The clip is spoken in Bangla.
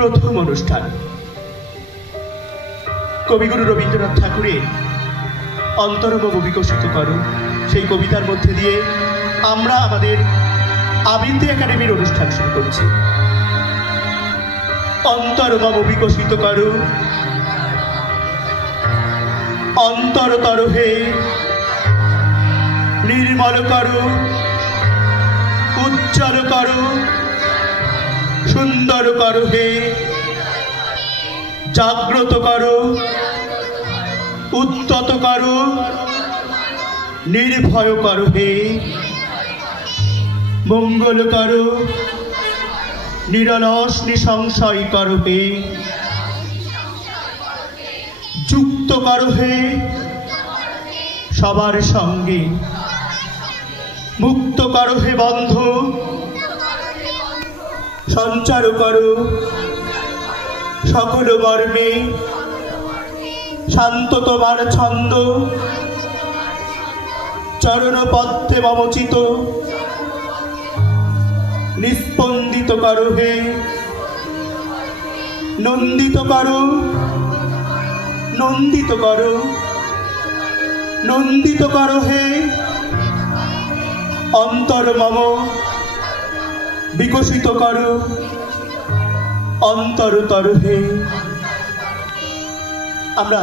প্রথম অনুষ্ঠান কবিগুরু রবীন্দ্রনাথ ঠাকুরের অন্তরমম বিকশিত করো সেই কবিতার মধ্যে দিয়ে আমরা আমাদের আবৃত্তি একাডেমির অনুষ্ঠান শুরু করছি। অন্তরমম বিকশিত করো, অন্তরতর হে নির্মল করো, উজ্জ্বল করো, সুন্দর করো হে, জাগ্রত করো, উদ্যত করো, নির্ভয় করো হে, মঙ্গল করো, নিরলস নিসংশয় করো হে, যুক্ত করো হে সবার সঙ্গে, মুক্ত করো হে বন্ধ, সঞ্চার করো সকল মর্মে, শান্ত তোমার ছন্দ, চরণ পদ্মে মমচিত, নিস্পন্দিত করো হে, নন্দিত করো, নন্দিত করো, নন্দিত করো হে, অন্তর মম বিকশিত করো, অন্তরতর হে। আমরা